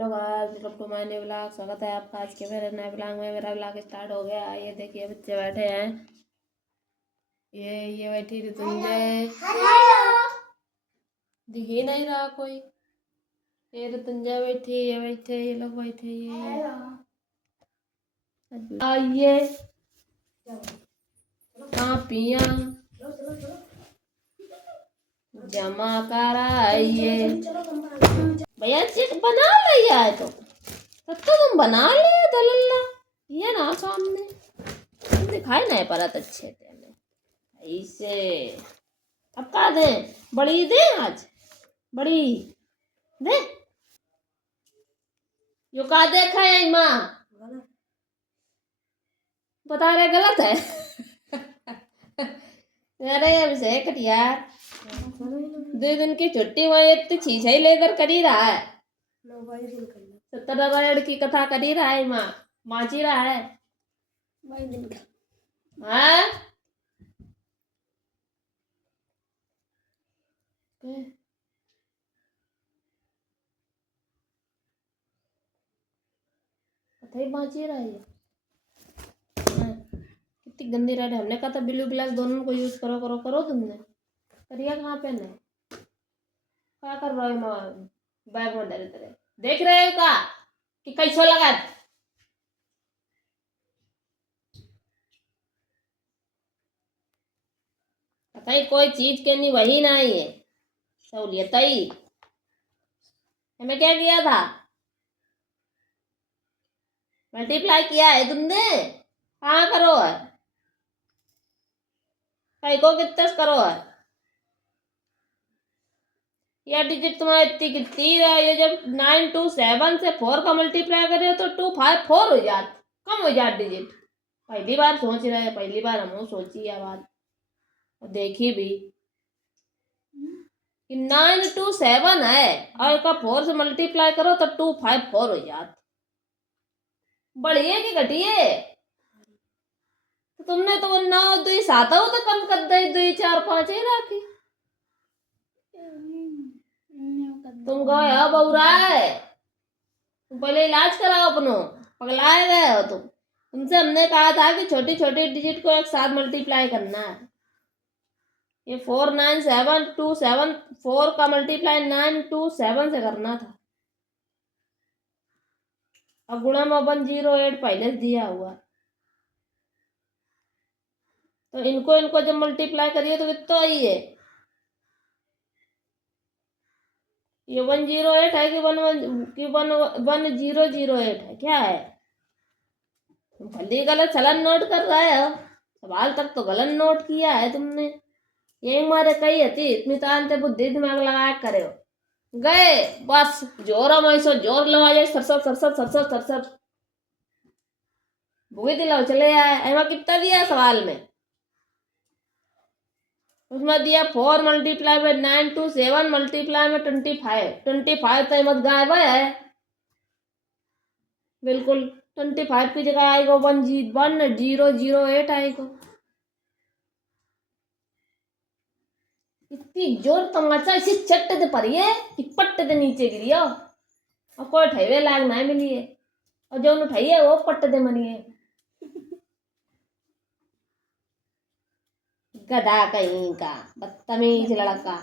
Hello guys, welcome to my new blog. स्वागत है आपका आज के मेरे नए ब्लॉग में। मेरा ब्लॉग स्टार्ट हो गया। ये देखिए बच्चे बैठे हैं। ये बैठी ऋतुंजय, दिख ही नहीं रहा कोई। ये ऋतुंजय बैठी, ये बैठे, ये लोग बैठे। ये कापियाँ जमा कराइए। भैया चेक बना लिया है तो तुम बना ले दलल्ला। ये ना सामने दिखाई नहीं पड़त अच्छे से ऐसे। अब का दे, बड़ी दे, आज बड़ी दे। यो का देखा है माँ, बता रहे गलत है। अरे अब से यार, 2 दिन की छुट्टी में इतनी छीछा ही लेकर कर ही रहा है। 70 रामायण की कथा कर ही रहा है माँ, माची रहा है। हाँ कथा ही माची रहा है। कितनी गंदी रेड है। हमने कहा था ब्लू ब्लैक दोनों को यूज करो करो करो, तुमने करिया कहाँ पे नहीं। क्या कर रहे हो बैग में डरे तेरे, देख रहे हो का कि कैसो लगा। पता ही कोई चीज के नहीं, वही नहीं है सहूलियत ही। हमें क्या किया था, मल्टीप्लाई किया है तुमने। हाँ करो है, कई को कितना करो है। यह डिजिट तुम्हारी इतनी कितनी है। ये जब 9 2 7 से 4 का मल्टीप्लाई करे तो 2 5 4 हो जात, कम हो जात डिजिट। पहली बार सोच रहे हैं, पहली बार हम सोची यह बात और देखी भी कि 9 2 7 है और का 4 से मल्टीप्लाई करो तो 2 5 4 हो जात। बढ़िए कि घटिए। तो तुमने तो 9 2 7 हो तो कम कर दे, 2 4 5 ही राखी। तुम गए बउरा है, तुम पहले इलाज कराओ अपनो, पगलाए गए हो तुम। तुमसे हमने कहा था कि छोटी छोटी डिजिट को एक साथ मल्टीप्लाई करना है। ये 4 9 7 2 7 4 का मल्टीप्लाई 9 2 7 से करना था। अब गुणा में 108 पहले से दिया हुआ, तो इनको इनको जब मल्टीप्लाई करिए तो कितना आई है। ये 108 है कि 1008 है, क्या है। तुम भली गलत चलन नोट कर रहे हो। सवाल तक तो गलत नोट किया है तुमने। यही मारे कही हती इतनी तान ते बुद्धि दिमाग लगाया करे हो। गए बस जोर में सो जोर लगा जाए, सरसर सरसर सरसर सरसर भूई दिलाओ चले आए। एमा कितना दिया सवाल में, उसमें दिया 4 मल्टीप्लाई में 9 2 7 मल्टीप्लाई में 25 तो मत गायब है बिल्कुल। 25 की जगह आएगा 1008 आएगा। इतनी जोर तमाचा इसी चट्ट दे पड़िए कि पट्ट दे नीचे गिरियो और कोई ठहरे लाग ना मिलिए, और जो उठाइए वो पट्ट दे मनिए। गधा कहीं का बदतमीज लड़का।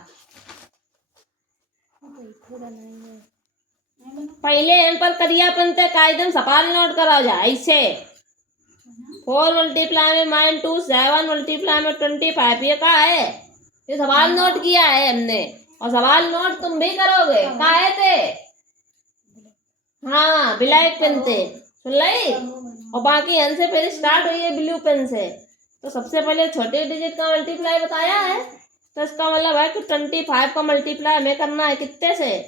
पहले इन पर करियापन ते कायदन सपाल नोट करा जाए ऐसे। 4 मल्टीप्लाई में 9 2 7 मल्टीप्लाई में 25, ये का है। ये सवाल नोट किया है हमने, और सवाल नोट तुम भी करोगे। का है थे, हाँ ब्लैक पेन थे, सुन ली। और बाकी एन से फिर स्टार्ट हुई है ब्लू पेन से। तो सबसे पहले छोटे डिजिट का मल्टीप्लाई बताया है, तो इसका मतलब है कि 25 का मल्टीप्लाई हमें करना है कितने से,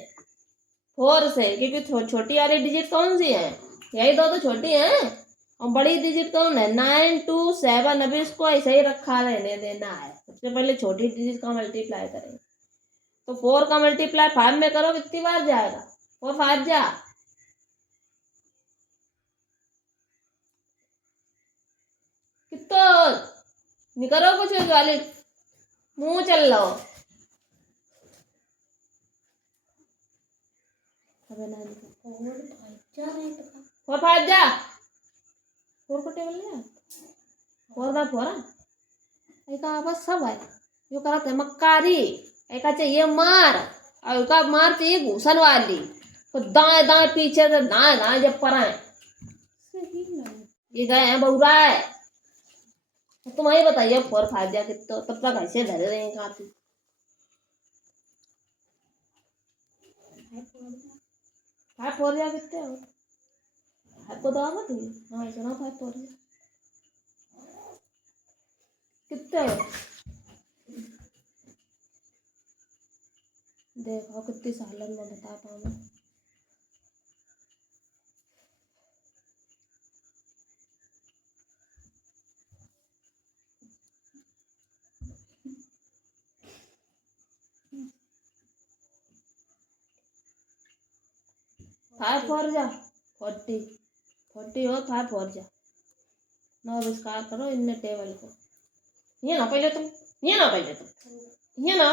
4 से। क्योंकि छोटी वाली डिजिट कौन सी है, यही दो तो छोटी है, और बड़ी डिजिट कौन है 9 2 7। अभी इसको ऐसे ही रखा रहने देना है। सबसे पहले छोटी डिजिट का मल्टीप्लाई करेंगे। तो 4 का मल्टीप्लाई 5 में करो, कितनी बार जाएगा, 4 5 जा। कितो निकरो कुछ वाली मुंह चल लो। अबे ना फोर फाइव जा, फोर को टेबल ले, फोर बाय फोर एक बस सब है। यो करा थे मक्कारी एक चाहिए मार, और का मार चाहिए घूसन वाली, तो दाएं दाएं पीछे से दाएं दाएं जब पर आए ये गए हैं बउरा है। तो तुम ही बताइए फोर फाइव जा कितना, तब तक ऐसे धरे रहे हैं काफी। फाइव फोर जा कितने हो, फाइव को दवा मत ही। हाँ सुना फाइव फोर जा कितने हो, देखो कितनी सालन में बता पाऊँ। फाइव फोर जा 40, 40 हो, फाइव फोर जा 9 विस्कार करो इनने टेबल को। ये ना पहले तुम, ये ना पहले तुम, ये ना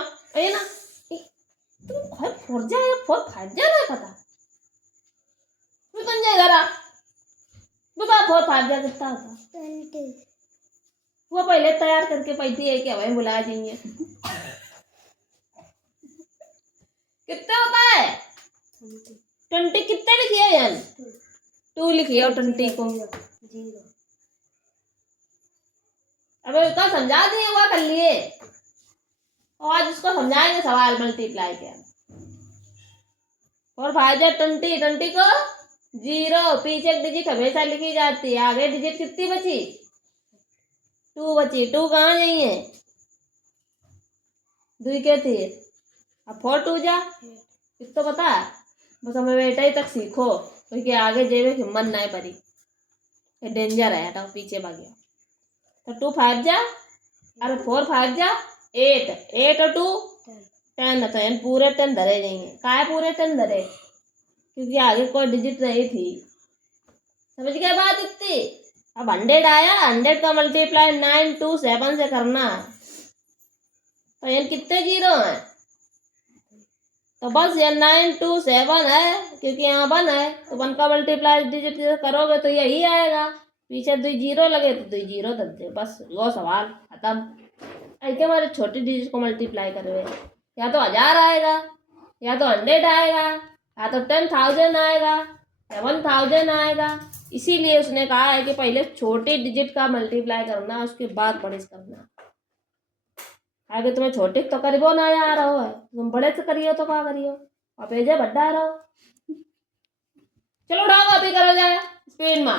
तुम फाइव फोर जा या फोर फाइव जा ना पता तू बन जाए जरा बता फोर फाइव जा कितना होता। वो पहले तैयार करके पैती है कि हमें बुला देंगे। कितना होता है 20, कितने लिखी है यार 2 लिखी है 20 को। अबे उसका समझा दिए हुआ कर लिए, और आज उसको समझाएंगे सवाल मल्टीप्लाई के। और 5 जा 20, 20 को 0, पीछे एक डिजिट हमेशा लिखी जाती है, आगे डिजिट कितनी बची 2 बची। 2 कहाँ नहीं है, 2 के थे। अब 4 2 जा कितना पता है, बस हमें बेटा ही तक सीखो क्योंकि आगे जेबे हिम्मत नहीं पड़ी, ये डेंजर है, हटाओ पीछे भाग गया। तो 2 5 जा, अरे 4 5 जा 8, 8 और 2 10, तो यानी पूरे 10 धरे जाएंगे। काय पूरे 10 धरे, क्योंकि आगे कोई डिजिट नहीं थी। समझ गए बात इतनी। अब 100 आया, 100 का मल्टीप्लाई 9 2 7 से करना है, तो यानी कितने जीरो हैं, तो बस ये 9 2 7 है, क्योंकि यहाँ 1 है तो 1 का मल्टीप्लाई डिजिट करोगे तो यही आएगा, पीछे 2 जीरो लगे तो 2 जीरो दे दे, बस वो सवाल खत्म। ऐसे हमारे छोटी डिजिट को मल्टीप्लाई करोगे, या तो 1000 आएगा, या तो 100 आएगा, या तो 10,000 आएगा, या 1000 आएगा। इसीलिए उसने कहा है कि पहले छोटी डिजिट का मल्टीप्लाई करना, उसके बाद बड़े से करना। आगे तुम्हें छोटे तो करीबो ना आ रहा है, तुम बड़े से करियो तो क्या करियो, आप एजे बढ़ा रहो। चलो उठाओ अभी करो जाए स्पीड में।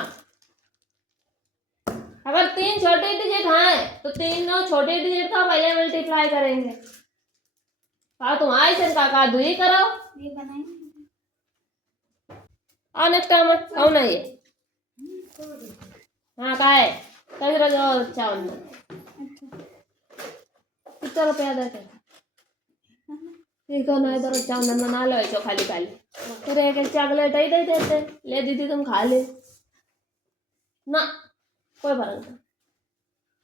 अगर 3 छोटे डिजिट हैं तो 3 छोटे डिजिट का पहले मल्टीप्लाई करेंगे। कहा तुम आई से का 2 ही करो, ये बनाएंगे। और नेक्स्ट टाइम आओ ना ये, हाँ का है कचरा जो अच्छा होना। कितना रुपया देते ठीक है ना, इधर चावल ना लो ऐसा खाली खाली, फिर एक चॉकलेट ही दे देते, ले दीदी तुम खा ले ना, कोई फर्क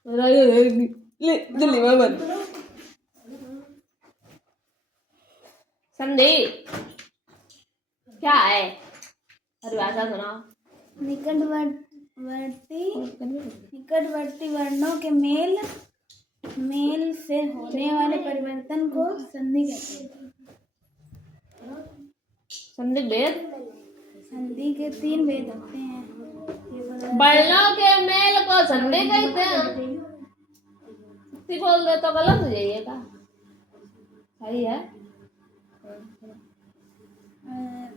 नहीं। ले जल्दी में बन संधि क्या है, अरे भाषा सुनाओ। निकटवर्ती वर्णों के मेल से होने वाले परिवर्तन को संधि कहते हैं। संधि भेद, संधि के 3 भेद होते हैं। वर्णों के मेल को संधि कहते हैं। बोल दे तो गलत हो जाइएगा, सही है।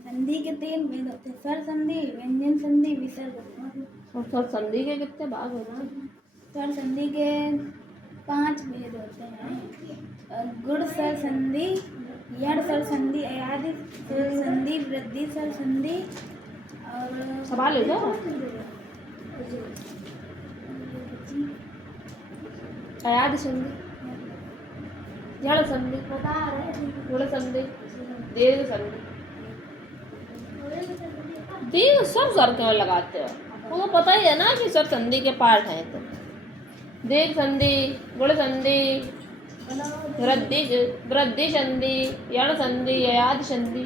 संधि के 3 भेद होते हैं, स्वर संधि, व्यंजन संधि, विसर्ग। और स्वर संधि के कितने भाग होते हैं? स्वर संधि के 5 भेद होते हैं, गुण स्वर संधि, यण स्वर संधि, अयादि स्वर संधि, वृद्धि स्वर संधि और सवाल है क्या, अयादि संधि, यण संधि, गुण संधि, दीर्घ संधि। दीर्घ सब स्वर क्यों लगाते हो, वो पता ही है ना कि स्वर संधि के पार्ट हैं। तो दीर्घ संधि, गुण संधि, वृद्धि संधि, यण संधि, अयादि संधि।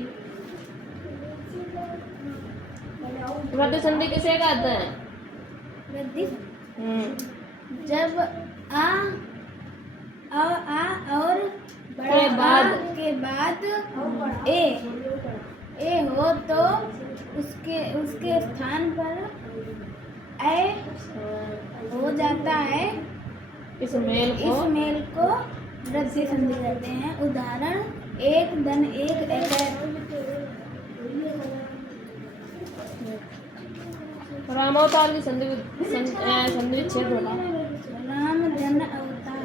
वृद्धि संधि किसे कहते हैं? वृद्धि जब आ और बड़ा के बाद ए हो तो उसके स्थान पर ए हो जाता है। इस मेल को वृद्धि संधि कहते हैं। उदाहरण 1 रामावतार की संधि विच्छेद होगा। राम जन अवतार।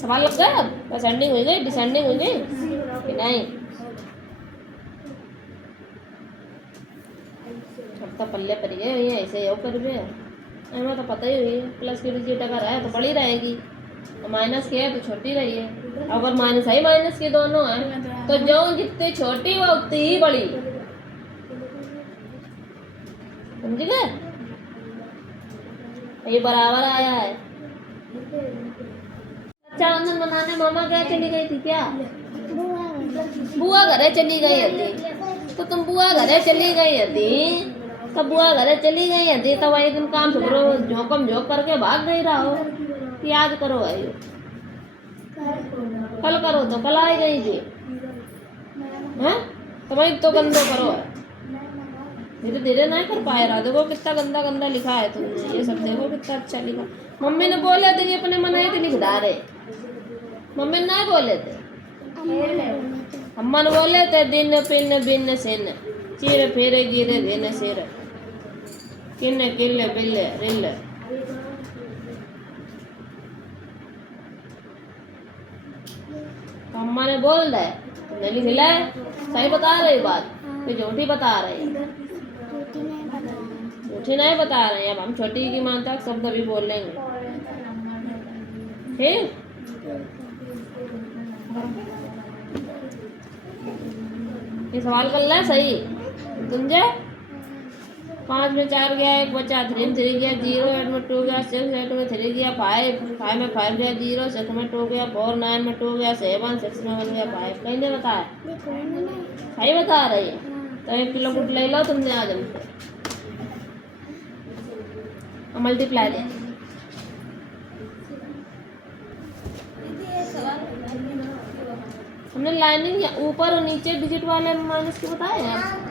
सवाल लग गया? असेंडिंग हो गई, डिसेंडिंग हो गई कि नहीं? अब तो पल्ले पड़ गए ये, ऐसे यो कर गए। हमें तो पता ही हुई प्लस की डिजिट अगर है तो बड़ी रहेगी, माइनस की है तो छोटी रही है। अगर माइनस है माइनस की दोनों है तो जो जितनी छोटी वो उतनी ही बड़ी। समझ गए? ये बराबर आया है। रक्षाबंधन मनाने मामा क्या चली गई थी क्या? बुआ घरे चली गई थी। तो तुम बुआ घरे चली गई थी तो बुआ घरे चली गई थी तो वही दिन काम से झोंकम झोंक करके भाग गई रहो। याद करो भाई, कल करो तो कल आई गई थी। हैं तो भाई तो गंदो करो, धीरे धीरे नहीं कर पाए रहा। देखो कितना गंदा गंदा लिखा है तुमने, ये सब देखो कितना अच्छा लिखा। मम्मी ने बोले थे अपने मनाए थे लिख डारे, मम्मी नहीं बोले थे, अम्मा ने बोले थे दिन पिन बिन सिन चीर फेरे गिरे भिन सिर किन किल बिल रिल। अम्मा ने बोल दे तुमने लिख ले। सही बता रही बात कि झूठी बता रही? झूठी नहीं बता रहे हैं। अब हम छोटी की मानता शब्द अभी बोल लेंगे, ठीक? ये सवाल कर ले सही समझे। 5 में 4 गया, 1 बचा, 3 में 3 गया, 0 8 में 2 गया, 6 8 में 3 गया, 5 में 5 गया, 0 6 में 2 गया, 4 9 में 2 गया, 7 6 में 1 गया, 5 कहीं नहीं बताया। सही बता रही है तो 1 किलो गुट ले लो तुमने आज हमसे, मल्टीप्लाई दे। हमने लाइनिंग या ऊपर और नीचे डिजिट वाले माइनस के बताए हैं।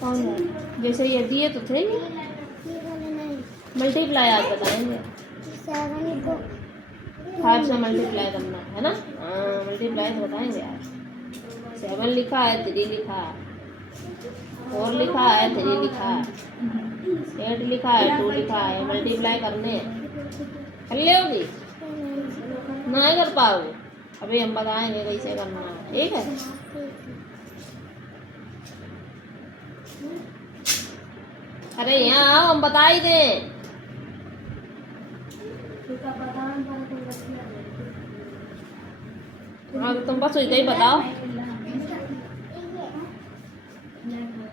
कौन है? जैसे ये दिए तो थे मल्टीप्लाई आज बताएंगे। 5 से मल्टीप्लाई करना है ना? हाँ मल्टीप्लाई तो बताएंगे यार। 7 लिखा है, 3 लिखा है, 4 लिखा है, 3 लिखा है, 8 लिखा है, 2 लिखा है। मल्टीप्लाई करने कर लोगी? नहीं कर पाओगे, अभी हम बताएंगे कैसे करना है, ठीक है? अरे यहाँ आओ हम बता ही दें। हाँ तुम बस वही बताओ।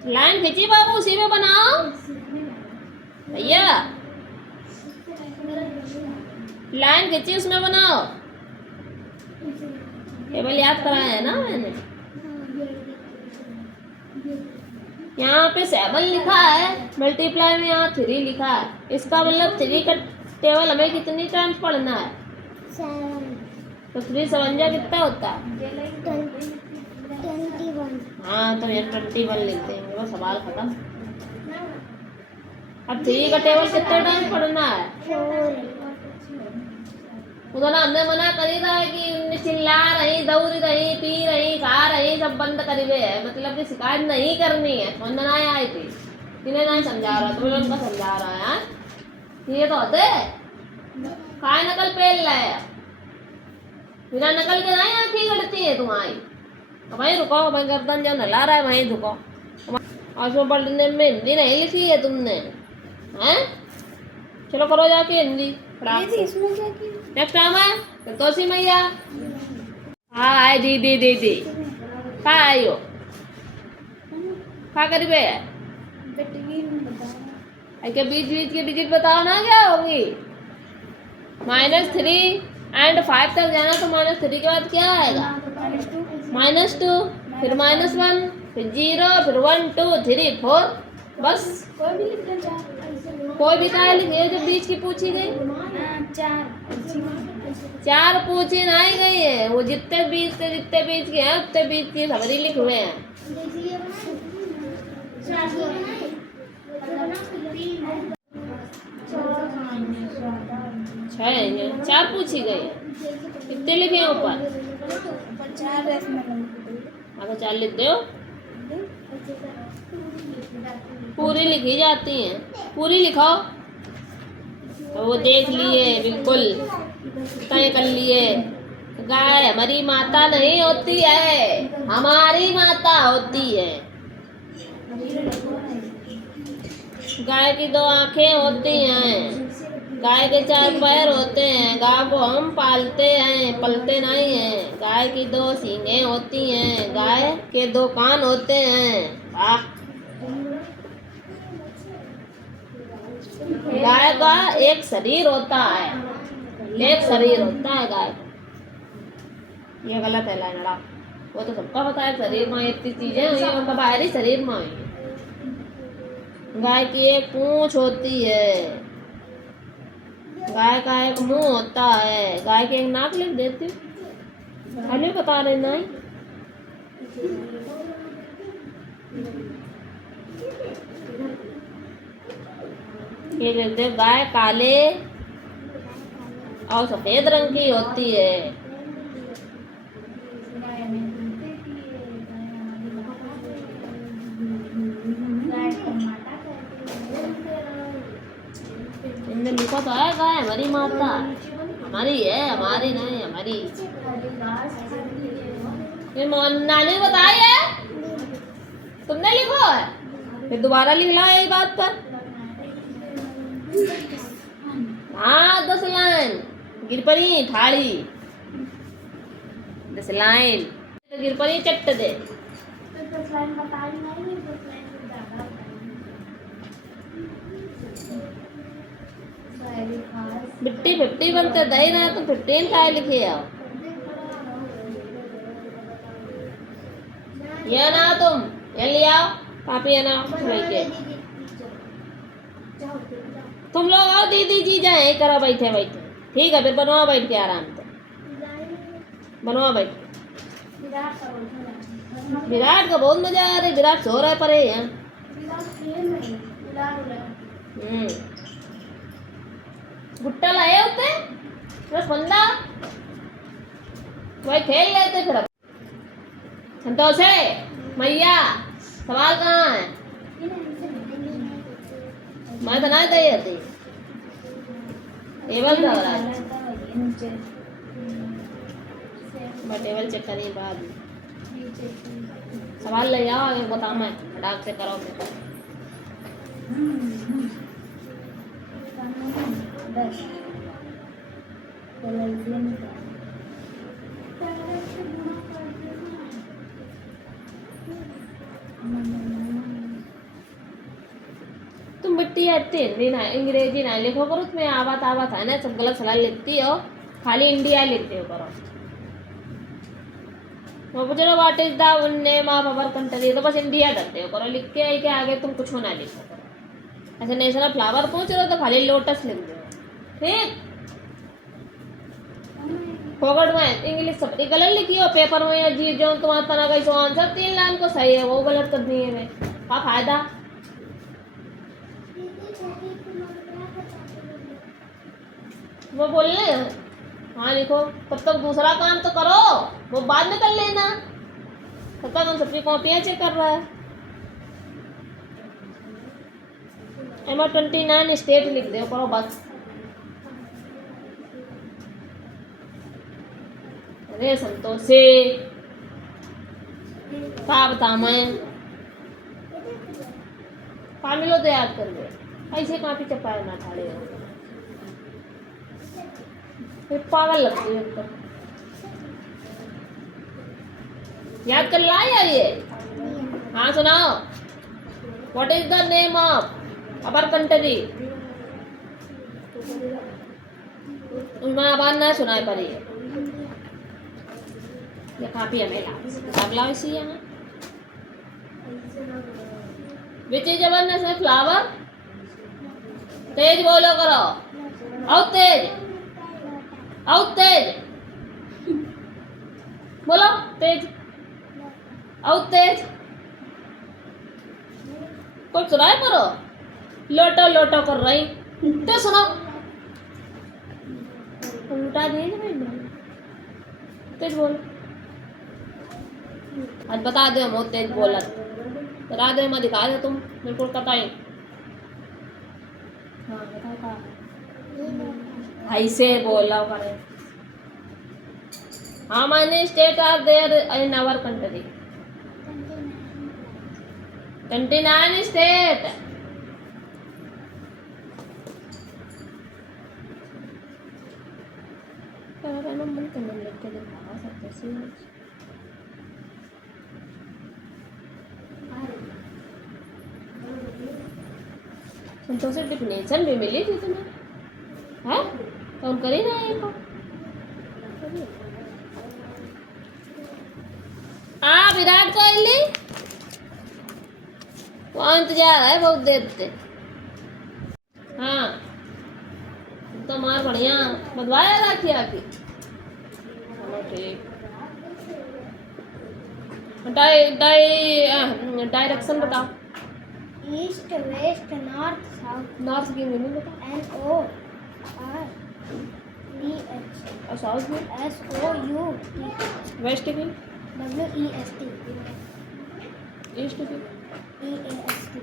लाइन खींची बाबू, उसी में बनाओ भैया, लाइन खींची उसमें बनाओ। टेबल याद कराया है ना मैंने। यहाँ पे 7 लिखा है, मल्टीप्लाई में यहाँ 3 लिखा है। इसका मतलब 3 का टेबल हमें कितनी टाइम्स पढ़ना है? 7। तो 3 7 जा कितना होता है? 21। हाँ तो ये 21 लिख देंगे, वो सवाल खत्म। अब 3 का टेबल कितने टाइम्स पढ़ना है? 4। उधर हमने मना करी था कि चिल्ला रही, दौड़ रही, पी रही, खा रही, सब बंद करी हुए है। मतलब कि शिकायत नहीं करनी है। समझ ना आई थी, इन्हें नहीं समझा रहा, तुम लोग का समझा रहा है। ये तो होते काय नकल पेल रहे है, बिना नकल के नहीं आँखें गड़ती है तुम्हारी। वहीं रुको, वहीं गर्दन जो नला रहा है वहीं रुको। और उसमें पढ़ने में हिंदी नहीं लिखी है तुमने, हैं? चलो करो जाके हिंदी। नेक्स्ट टाइम है तो सी मैया। हाँ आए दीदी दीदी कहाँ आई हो? कहाँ करी बे? क्या बीच बीच की डिजिट बताओ ना क्या होगी? -3 एंड 5 तक जाना तो -3 के बाद क्या आएगा? -2 फिर -1, फिर 0, फिर 1 2 3 4, बस कोई भी लिख लो, 4। कोई भी काय लिखिए जो बीच की पूछी गई। 4 पूछी नहीं गई है, वो जितने बीच के हैं उतने बीच की खबरी लिखे हुए हैं। छह है ये, 4 पूछी गई है। कितने लिखे हैं ऊपर? 4 अगर 4 लिख दो पूरी लिखी जाती हैं, पूरी लिखो। तो वो देख लिए बिल्कुल तय कर लिए। गाय हमारी माता नहीं होती है, हमारी माता होती है। गाय की 2 आंखें होती हैं, गाय के 4 पैर होते हैं, गाय को हम पालते हैं, पलते नहीं हैं। गाय की 2 सींगें होती हैं, गाय के 2 कान होते हैं। वाह! गाय का एक शरीर होता है, एक शरीर होता है गाय का। ये गलत है लाइनड़ा, वो तो सबका पता है शरीर में इतनी चीजें हुई हैं, उनका बाहरी शरीर में हुई है। गाय की एक पूंछ होती है, गाय का एक मुंह होता है, गाय की एक नाक लिख देती हूँ, खाली बता रहे नहीं। ये लिख दे, गाय काले और सफेद रंग की होती है। इनमें लिखा तो है गाय हमारी माता, हमारी है, हमारी नहीं, हमारी। ये नानी बताई है, तुमने लिखो है, फिर दोबारा लिख ला यही बात पर। हाँ 10 लाइन गिर पड़ी ठाड़ी, 10 लाइन गिर पड़ी चट्ट दे। बिट्टी 50 बनते दही ना तो 15 काय लिखे आओ। ये ना तुम ये ले आओ कापी, है ना लेके तुम लोग आओ, दीदी जी जाए करो बैठे बैठे। ठीक है फिर बनवा बैठ के आराम से, बनवा बैठ के। विराट का बहुत मजा आ रहा है, विराट सो रहा है परे यहाँ। गुट्टा लाए होते बस बंदा वही खेल लेते। फिर संतोष है मैया, सवाल कहाँ है? मैं तो नहीं दे आती टेबल लग रहा है, टेबल चेक करिए बाद में। सवाल ले जाओ आगे बता, मैं डाक से करो। तुम बिट्टी आती हिंदी ना अंग्रेजी ना लिखो करो, तुम्हें आवत है ना, सब गलत सलाह लिखती हो, खाली इंडिया लिखते हो करो। वो what is the name of our country, तो बस इंडिया करते हो करो, लिख के आगे तुम कुछ ना लिखो करो। ऐसे नेशनल फ्लावर पूछ रहे हो तो खाली लोटस लिख दो, ठीक। फोकट में इंग्लिश सब गलत लिखी हो पेपर में, या जी जो तुम्हारा तना का आंसर 3 लाइन को सही है वो गलत कर दिए में क्या फायदा। वो बोलने हाँ लिखो, तब तक दूसरा काम तो करो, वो बाद में कर लेना, तब तक हम सबकी कॉपियां चेक कर रहा है। एमा 29 स्टेट लिख दो करो बस। अरे संतोष से क्या बता मैं, मिलो तो याद कर ले, ऐसे काफी चपाया ना ठाड़े फिर पागल लगती है। तो याद कर ला यार ये, हाँ सुनाओ। What is the name of our country, उसमें आवाज ना सुनाई पड़ी। ये काफी हमें लाओ इसी यहाँ विच इज वन से फ्लावर। तेज बोलो करो, आओ तेज, आओ तेज बोलो, तेज आओ तेज। कोई सुनाए करो, लोटो लोटो कर रही तो सुनो, उल्टा दे तेज बोल। आज बता दो हम तेज बोला, बता दो मैं दिखा दो तुम मेरे को पता है। हाँ बताओ ऐसे बोला करे। How many states are there in our country? 29 states. Santosh definition भी मिली थी तुम्हें, है कौन करी ना ये को। विराट कोहली वो इंतजार है बहुत देर से। हाँ तो मार बढ़िया बदवाया राखी आके। चलो ठीक, डायरेक्शन बताओ। East, west, north, south. North की मीनिंग बताओ। NORTH। और साउथ में SOUT। वेस्ट की WEST। ईस्ट की EAST।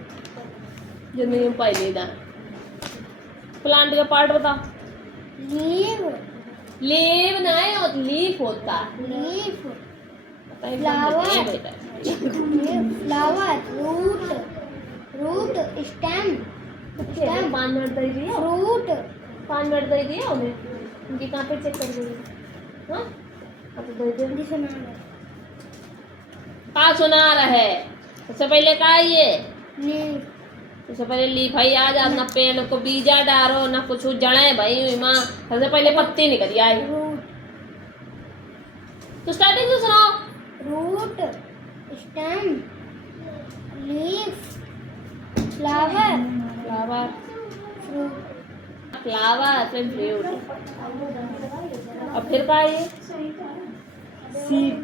जिंदगी में पहले था। प्लांट का पार्ट बताओ। लीव। लीव नहीं होता, लीफ होता। Leaf. Flower. Flower. Root. Stem. 5 minute दे दिया, फ्रूट। 5 मिनट दे दिया उन्हें, उनकी कहाँ पे चेक कर देंगे। हाँ अब दे दे। का सुना रहे सबसे पहले का ये लीफ। सबसे पहले लीफ भाई आ जा, ना पेड़ को बीजा डारो ना कुछ जड़े भाई माँ, सबसे पहले पत्ती निकल आई। तो स्टार्टिंग से सुनाओ। Root, stem, leaf, flower, flower, fruit. Flower फिर फ्रूट, और फिर का ये सीड,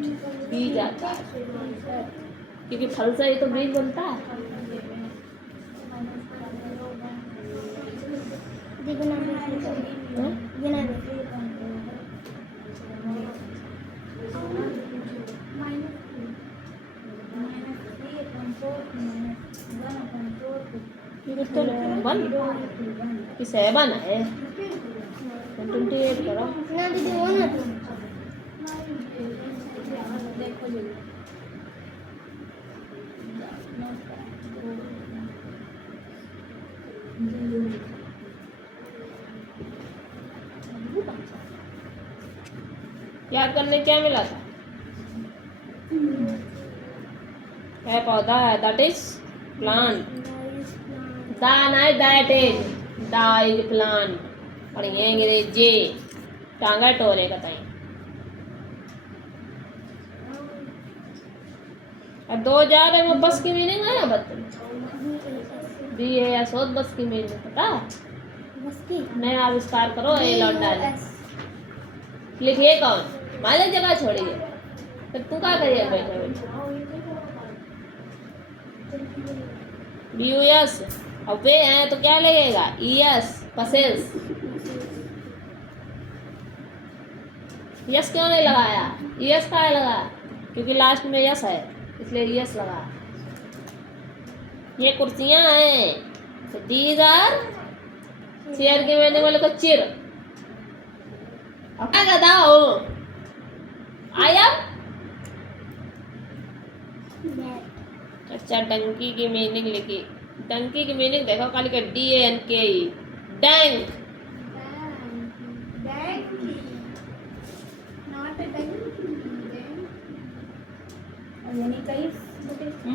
बीज आता है, क्योंकि फल से ही तो बीज बनता है। तो 1 कि 7 है, 28 करो। याद करने क्या मिला था? क्या पौधा है? That is plant. दा नहीं दैट इज, दा इज प्लांट। पढ़िए अंग्रेजी टांगा टोरे का ताई। अब 2000 में बस की मीनिंग है ना बच्चे, बी है या सोच बस की मीनिंग पता? नया आविष्कार करो ये लौंडा। लिखिए कौन माले जगह छोड़िए, तो तू क्या करिए बैठे बैठे। BUS और वे हैं तो क्या लगेगा? ES buses. यस क्यों नहीं लगाया? ES का है लगा, क्योंकि लास्ट में यस है इसलिए ES लगा। ये कुर्सियां हैं तो दीज आर चेयर के मैंने बोले को चिर। अब क्या बताओ? आया अच्छा डंकी की मीनिंग लिखी। डंकी की मीनिंग देखो खाली का DANK डैंक।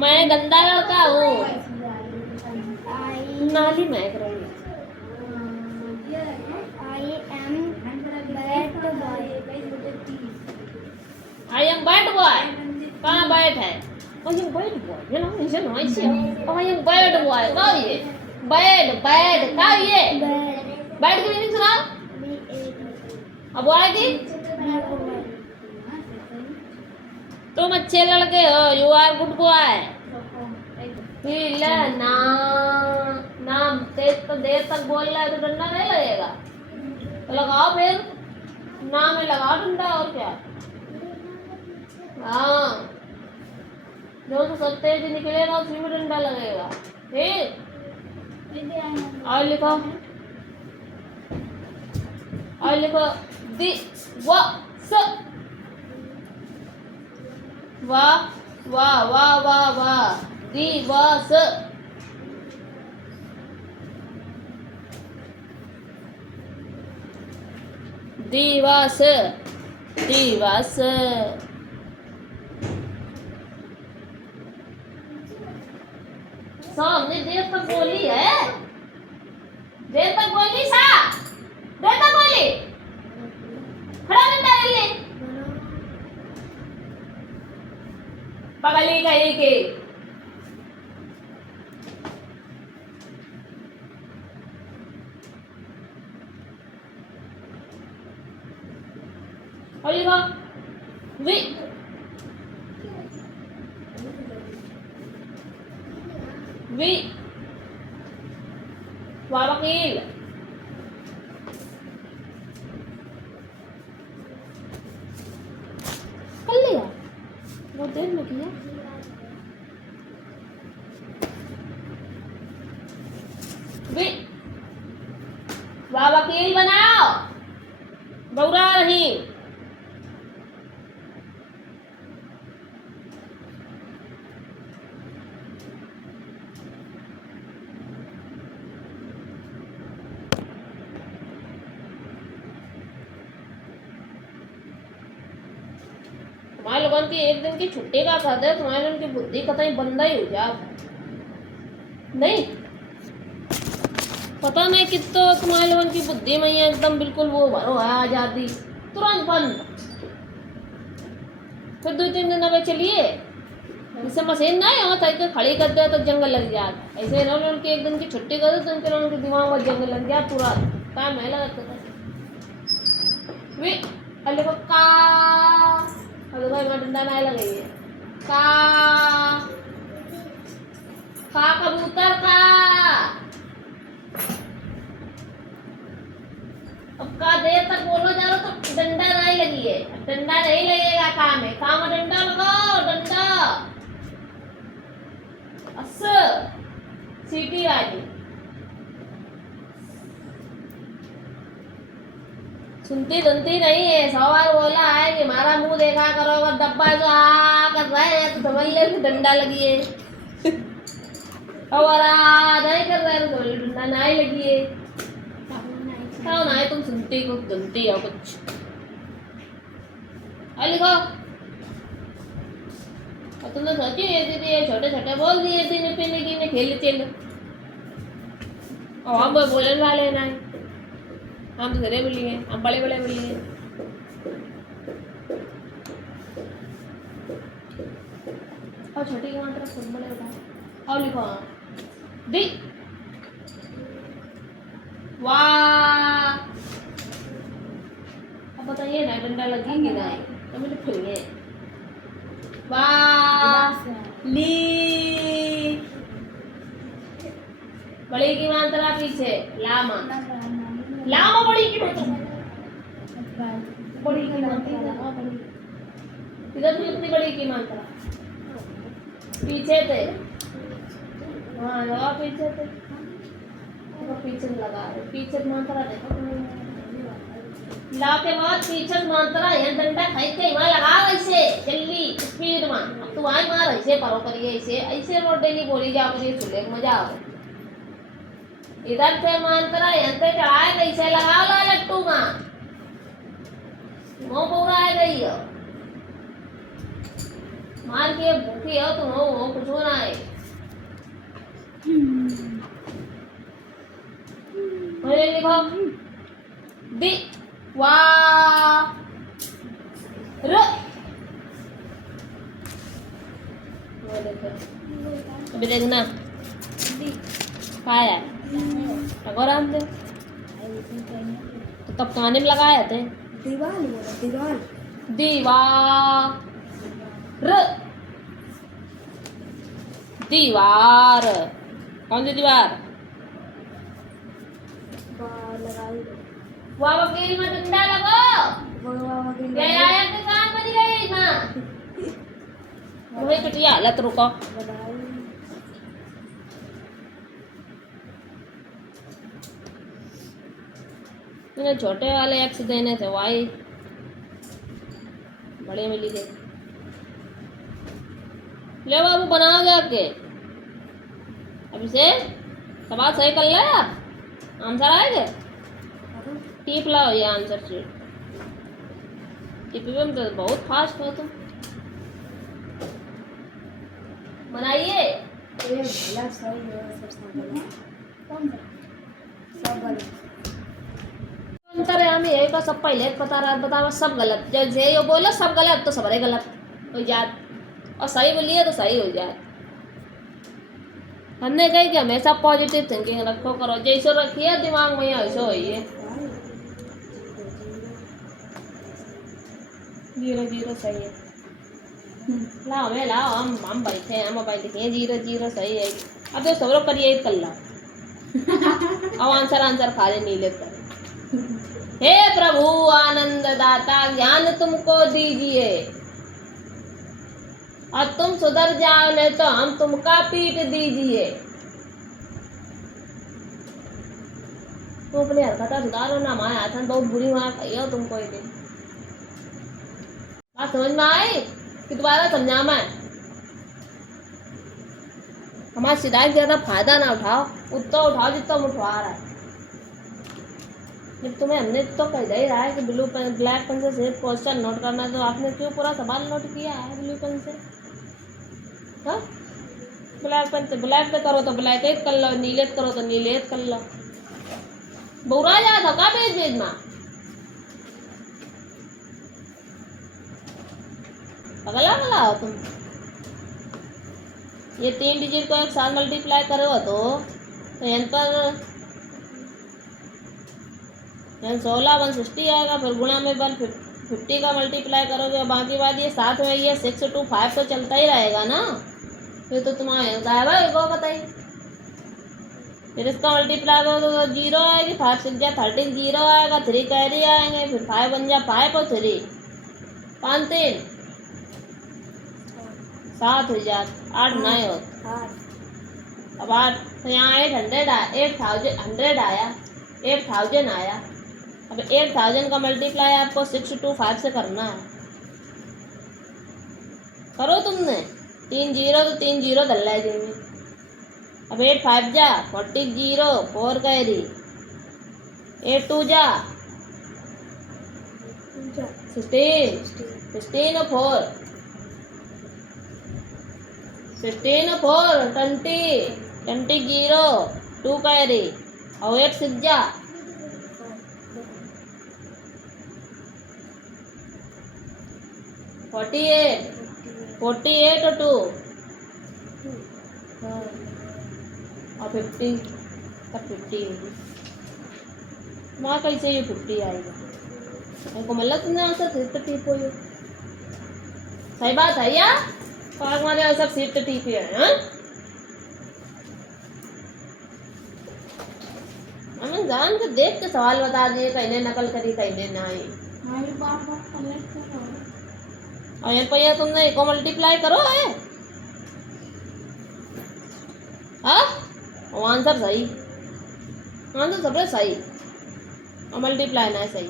मैं गंदा लड़का हूँ, नाली महक रही। I am bad boy. कहाँ बैठ है? yung bad boy. Yan ang isa nói siya. Yung bad boy. Sao vậy? Bad. Sao vậy? Bad की मीनिंग सुनाओ. अब boy की? तुम अच्छे लड़के हो. You are good boy. फिर नाम तेज तो देर तक बोल रहा है तो डंडा नहीं लगेगा. तो लगाओ फिर. नाम में लगाओ डंडा और क्या. हाँ, जो तो सब तेज निकलेगा उसी में डंडा लगेगा. ठीक. और लिखो दिवस. वाह वाह वाह वाह वाह. दिवस. हमने देर तक बोली है. देर तक बोली सा. देर तक बोली. खड़ा डंडा ले. पगली कहीं के. और लिखो वकील. कर लिया. बहुत देर में किया. वकील बनाओ. बौरा नहीं. तुम्हारे लोगों की एक दिन की छुट्टी का कहते हैं. तुम्हारे लोगों की बुद्धि कतई बंदा ही हो जा. नहीं पता नहीं कितो तुम्हारे लोगों की बुद्धि में एकदम बिल्कुल वो भरो है आजादी. तुरंत बंद. फिर 2-3 दिन अबे चलिए. इससे मशीन नहीं हो था कि खड़ी कर दे तो जंग लग जाता. ऐसे इन्होंने उनकी एक दिन की छुट्टी कर दी तो उनके लोगों के दिमाग में जंग लग गया पूरा. काम है लगता था. अल्ले को का. अरे भाई मैं डंडा नहीं लगाइए. का कबूतर का. अब का देर तक बोलो जा रहा तो डंडा नहीं लगिए. डंडा नहीं लगेगा. काम है. काम में डंडा लगाओ. डंडा सीटी वाली. सुनती सुनती नहीं है. 100 बार बोला है कि हमारा मुंह देखा करो. अगर डब्बा जो कर रहे हैं तो समझ ले डंडा लगिए. और नहीं कर रहे तो डंडा नहीं लगिए. क्या ना है तुम सुनती को सुनती हो कुछ. लिखो. और तुमने सोची ये दीदी ये छोटे छोटे बोल दिए थे पीने की ने खेल चल. और हम बोलने वाले नहीं. हम तो घरे बोलिए. हम बड़े बड़े बोलिए. और छोटी की मात्रा खुद बड़े उठाओ. और लिखो दी. वाह. अब बताइए ना डंडा लगेगी नहीं तो मुझे खुलिए. वाह. ली. बड़ी की मात्रा पीछे. लामा. लामा बड़ी की मात्रा. बड़ी की मात्रा. इधर भी उतनी बड़ी की मात्रा. पीछे थे. हाँ लगा पीछे थे. पीछे लगा. पीछे मात्रा देखो. ला के बाद पीछे मात्रा है. डंडा खाई के वहाँ लगा. ऐसे जल्दी स्पीड में. अब तो वहाँ मार ऐसे परो करिए. ऐसे ऐसे रोटे नहीं बोली जा करिए. चूल्हे मजा आवे. इधर से मात्रा यहाँ से चढ़ाए कैसे लगाओ. ला लट्टू में मुँह पूरा आ गई हो. मार के भूखी हो तुम हो कुछ होना है. लिखो दि वा र वो देखो अभी देखना खाया लगो आराम से। तो तब काने में लगाया थे दीवार बोला दीवार। दीवार दीवार कौन सी दीवार? लगाई वाह वकील में डंडा लगो वकील ये आया के काम बन गई मां वही कटिया हालत रुको इन्हें छोटे वाले एक्स देने थे वाई बड़े मिली गए। ले बाबू बनाओ जाके अभी से सवाल सही कर ले आप आंसर आएगा टीप लाओ ये आंसर शीट टीपी में तो बहुत फास्ट हो तुम बनाइए अंतर है हम यही का सब पहले पता रहा बतावा सब गलत जैसे ये बोला सब गलत तो सबरे गलत हो जात और सही बोलिए तो सही हो जाए। हमने कही कि हमेशा पॉजिटिव थिंकिंग रखो करो जैसे रखिए दिमाग में ऐसे होइए 0 सही है। लाओ मैं लाओ हम बैठे हैं हम मोबाइल देखें 0 सही है। अब तो सब लोग करिए कर ला अब आंसर खा ले नीले पर हे प्रभु आनंद दाता ज्ञान तुमको दीजिए और तुम सुधर जाओ नहीं तो हम तुमका पीट दीजिए। तुम अपनी हरकत सुधारो ना हमारे हाथ में बहुत बुरी मार खाई हो तुमको एक दिन बात समझ में आई कि दोबारा समझा मैं हमारी शिकायत ज्यादा फायदा ना उठाओ उतना उठाओ जितना हम उठवा रहा है। जब तुम्हें हमने तो कह ही रहा है कि ब्लू पेन ब्लैक पेन से सिर्फ क्वेश्चन नोट करना तो आपने क्यों पूरा सवाल नोट किया है ब्लू पेन से? हाँ ब्लैक पेन से ब्लैक पे करो तो ब्लैक एट कर लो नीले करो तो नीले एट कर लो बुरा जा धक्का भेज भेज माँ पगला गला हो तुम। ये 3 डिजिट को एक साथ मल्टीप्लाई करो तो यहाँ पर 16 160 आएगा फिर गुणा में 150 का मल्टीप्लाई करोगे बाकी बात ये साथ में ये 6 2 5 तो चलता ही रहेगा ना फिर तो तुम्हारे गायबा वो बताइए फिर इसका मल्टीप्लाई करो तो 0 आएगी 5 6 जा 13 0 आएगा 3 कैरी आएंगे फिर 5 1 जा 5 और 3 5 3 7 हो जाए 8 9 हो अब 8 तो यहाँ 800 आया 8000 आया। अब 8000 का मल्टीप्लाई आपको 6 2 5 से करना है करो तुमने 3 0 तो 3 0 डल रहा है अब 8 5 जा 40 0 4 कैरी 8 2 जा 16 और 4 16 और 4 20 0 2 कैरी और 8 6 जा 48 और 2 और 50 तब 50 होगी वहाँ कैसे ये 50 आएगा हमको मतलब तुमने आंसर सिर्फ ठीक हो सही बात है या हमारे आंसर सिर्फ ठीक है हमें जान के देख के सवाल बता दिए कहने नकल करी कहने ना आई और यहाँ पर तुमने एक मल्टीप्लाई करो है हाँ आंसर सही आंसर सब सही और मल्टीप्लाई ना सही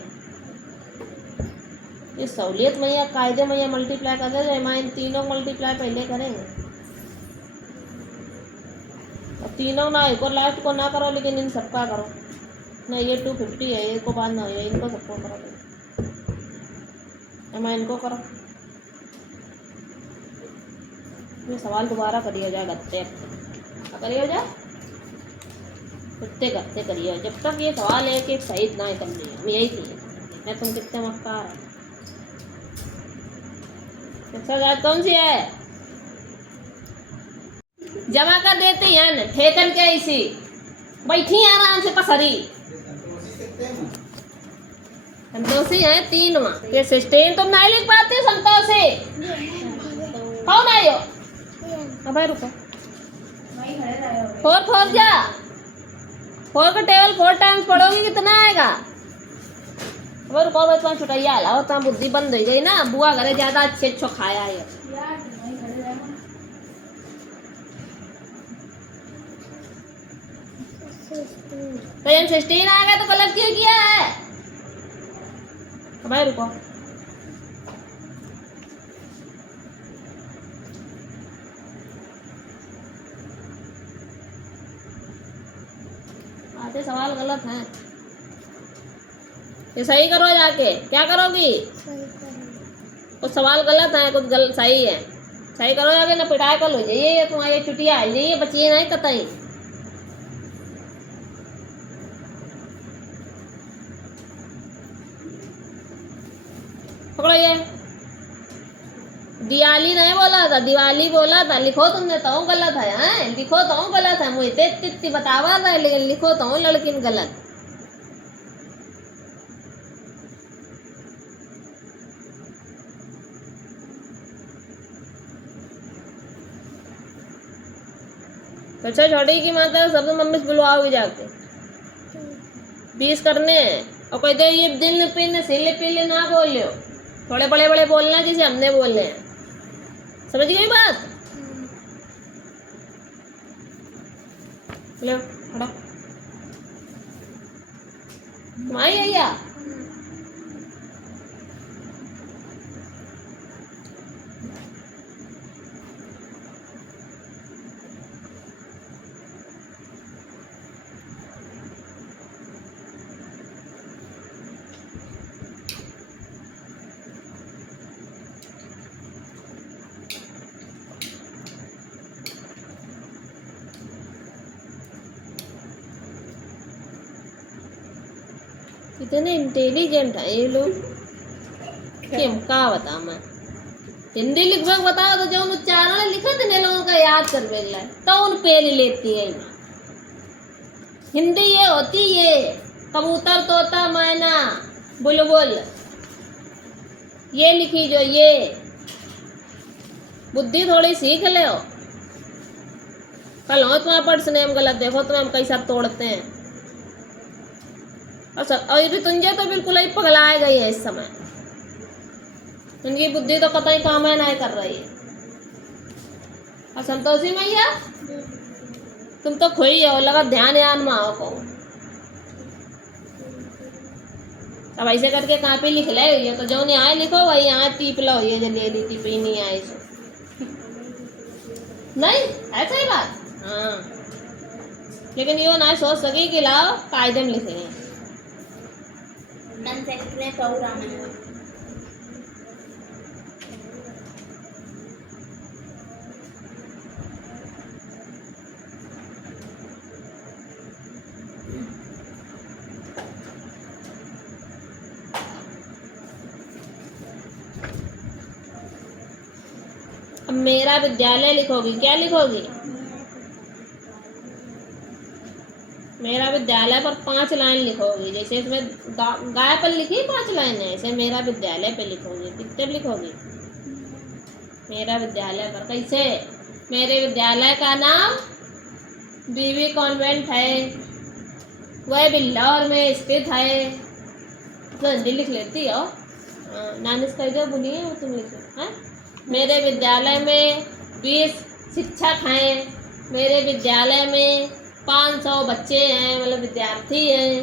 ये सहूलियत में या कायदे में या मल्टीप्लाई कर दे मैं इन तीनों मल्टीप्लाई पहले करेंगे और तीनों ना एक और लास्ट को ना करो लेकिन इन सबका करो ना ये 250 है इनको बाद ना है इनको सबको करो मैं इनको करो ये सवाल दोबारा करिए जाए गत्ते करिए जाए गत्ते करिए जब तक ये सवाल है कि सही ना करनी है हम यही चाहिए मैं तुम कितने मक्कार है एक्सरसाइज कौन सी है जमा कर देती हैं ठेकन के ऐसी बैठी आराम से पसरी। संतोषी है 3 के सिस्टेम तुम नहीं लिख पाती हो संतोषी। कौन आयो अब रुको 4 4 जा 4 का टेबल 4 टाइम्स पढ़ोगी कितना आएगा। अब रुको भाई छुटैया लाओ तो बुद्धि बंद हो गई ना। बुआ घरे ज्यादा अच्छे खाया है। तो जब 16 आ गया तो गलत क्यों किया है भाई रुको। आधे सवाल गलत हैं। ये सही करो जाके। क्या करोगी कुछ सवाल गलत है कुछ सही है। सही करो जाके ना पिटाई कल हो जाइए तुम्हारी चुटिया आ जाइए बचिए नहीं कतई। पकड़ो ये दिवाली नहीं बोला था दिवाली बोला था। लिखो तुमने तो गलत है हैं? लिखो तो गलत है मुझे तित्ती बतावा था लेकिन लिखो तो लड़की गलत। अच्छा छोटी की माता सब मम्मी से बुलवाओगे जाके 20 करने हैं। और कोई दे ये दिल पीने सिले पीले ना बोलियो थोड़े बड़े बड़े बोलना जैसे हमने बोले हैं। समझ गई बात। लो हटो माई भैया कितने इंटेलिजेंट है ये लोग। क्या बता मैं हिंदी लिखवा बताओ तो जो उच्चारण लिखा थे लोगों का याद कर बेला तो उन पेल लेती है। हिंदी ये होती है कबूतर तोता मैना बुलबुल ये लिखी जो ये बुद्धि थोड़ी सीख ले। कल हो तुम्हारा पर्स ने हम गलत देखो तुम्हें हम कैसा तोड़ते हैं। और ऋतुंजय तो बिल्कुल ही पगलाए गई है इस समय। उनकी बुद्धि तो कतई काम है नहीं कर रही है। और संतोषी मैया तुम तो खोई हो लगा ध्यान यान में आओ को। अब ऐसे करके कॉपी लिख ले ये तो जो नहीं आए लिखो वही यहाँ टीप लो ये जो ले ली टीपी नहीं आए सो नहीं ऐसा ही बात। हाँ लेकिन यो ना सोच सके कि लाओ कायदे में लिखेंगे। अब मेरा विद्यालय लिखोगी क्या लिखोगी। मेरा विद्यालय पर 5 लाइन लिखोगी। जैसे इसमें गाय पर लिखी 5 लाइन है ऐसे मेरा विद्यालय पे लिखोगी। कितने लिखोगी मेरा विद्यालय पर कैसे। मेरे विद्यालय का नाम बीबी कॉन्वेंट है वह बिल्लौर में स्थित है। तो हिंदी लिख लेती हो नानिस कह दो बोलिए वो तुम लिखो। हाँ मेरे विद्यालय में 20 शिक्षक हैं। मेरे विद्यालय में 500 बच्चे हैं मतलब विद्यार्थी हैं।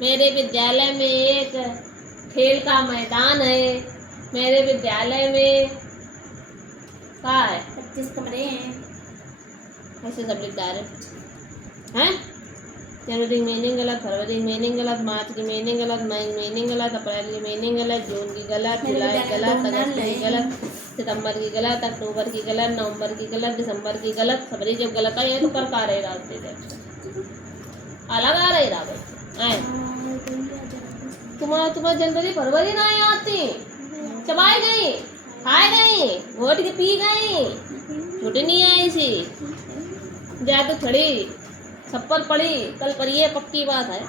मेरे विद्यालय में एक खेल का मैदान है। मेरे विद्यालय में क्या है 25 कमरे हैं। ऐसे सब लिख डाले हैं। जनवरी की मीनिंग गलत फरवरी की मीनिंग गलत मार्च की मीनिंग गलत मई की मीनिंग गलत अप्रैल की मीनिंग गलत जून की गलत जुलाई गलत अगस्त की गलत सितंबर की गलत अक्टूबर की गलत नवंबर की गलत दिसंबर की गलत फरवरी जब गलत आई है तो कर रहे रास्ते से अलग आ रही रहा तुम्हारा जनवरी फरवरी ना आती चबाई गई खाए गई वोट की पी गई छुट्टी नहीं आई सी जादू छड़ी छप्पर पड़ी कल करिए पक्की बात है।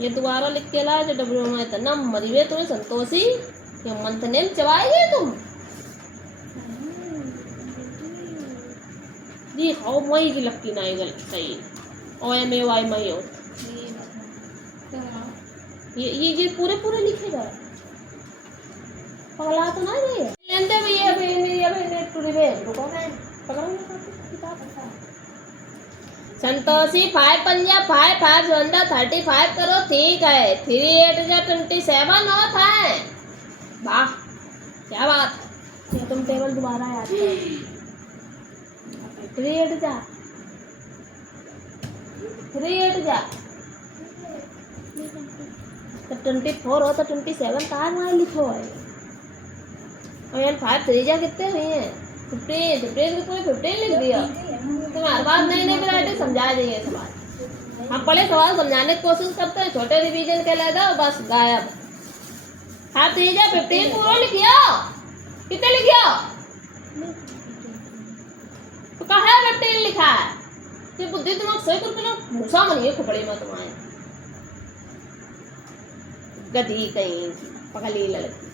ये दोबारा लिख के लाए जो डब्ल्यू में इतना मरीवे तुम्हें संतोषी ये मंथ नेम चबाएगे तुम जी हाउ मई की लगती ना गल सही OMAY मई हो ये पूरे पूरे लिखेगा पगला तो ना ये लेंदे भैया भैया टूरी बे रुको मैं पकड़ूंगा किताब संतोषी 5 पंजा 5 5 वंदा 35 करो ठीक है 3 8 जा 27 होता है वाह क्या बात है ये तुम टेबल दोबारा याद करो 3 8 जा 3 8 जा तो 24 हो तो 27 कहाँ वहाँ लिखो है और यार 5 3 जा कितने हुए हैं 15 के पूरे 15 लिख दिया तुम्हारे बात नहीं वैरायटी समझा जाइए सवाल हम पहले सवाल समझाने की कोशिश करते हैं छोटे रिवीजन के लिए दो बस गायब हाँ 15 पूरा लिखियो कितने लिखियो तो कहा है 15 लिखा है ये बुद्धि दिमाग सही करके ना भूसा मनिए खोपड़ी में तुम्हारे गधी कहीं पगली लड़की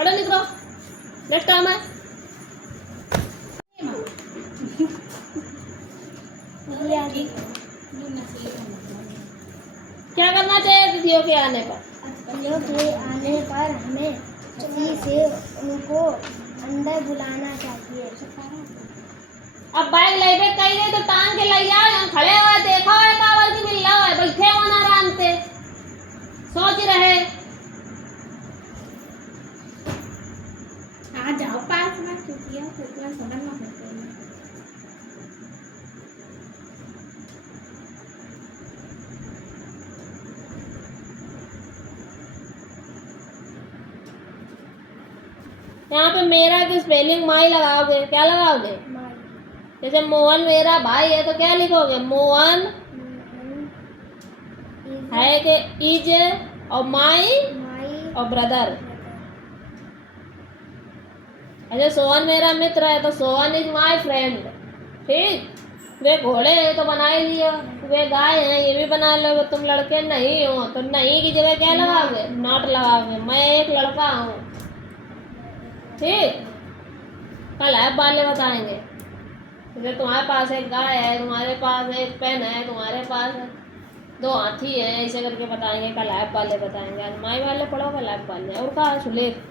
अरे निकलो नेक्स्ट टाइम है क्या करना चाहिए तिथियों के आने पर तिथियों के आने पर हमें खुशी से उनको अंदर बुलाना चाहिए। अब बाइक ले पे कहीं गए तो टांग के ले आओ यहाँ खड़े हुए देखा है कावर की मिल रहा है बैठे हो ना आराम से सोच रहे आ जाओ पास में क्योंकि इतना सडन ना करते हैं यहाँ पे मेरा की स्पेलिंग माई लगाओगे क्या लगाओगे जैसे मोहन मेरा भाई है तो क्या लिखोगे मोहन है कि इज और माई और ब्रदर अच्छा सोहन मेरा मित्र है तो सोहन इज माई फ्रेंड ठीक वे घोड़े हैं तो बना ही लियो वे गाय हैं ये भी बना लोगे तुम लड़के नहीं हो तो नहीं की जगह क्या लगाओगे नॉट लगाओगे मैं एक लड़का हूँ ठीक कल ऐप वाले बताएंगे जैसे तुम्हारे पास एक गाय है तुम्हारे पास एक पेन है तुम्हारे पास 2 हाथी है ऐसे करके बताएंगे कल ऐप वाले बताएंगे आज माई वाले पढ़ो कल ऐप वाले और कहा सुलेख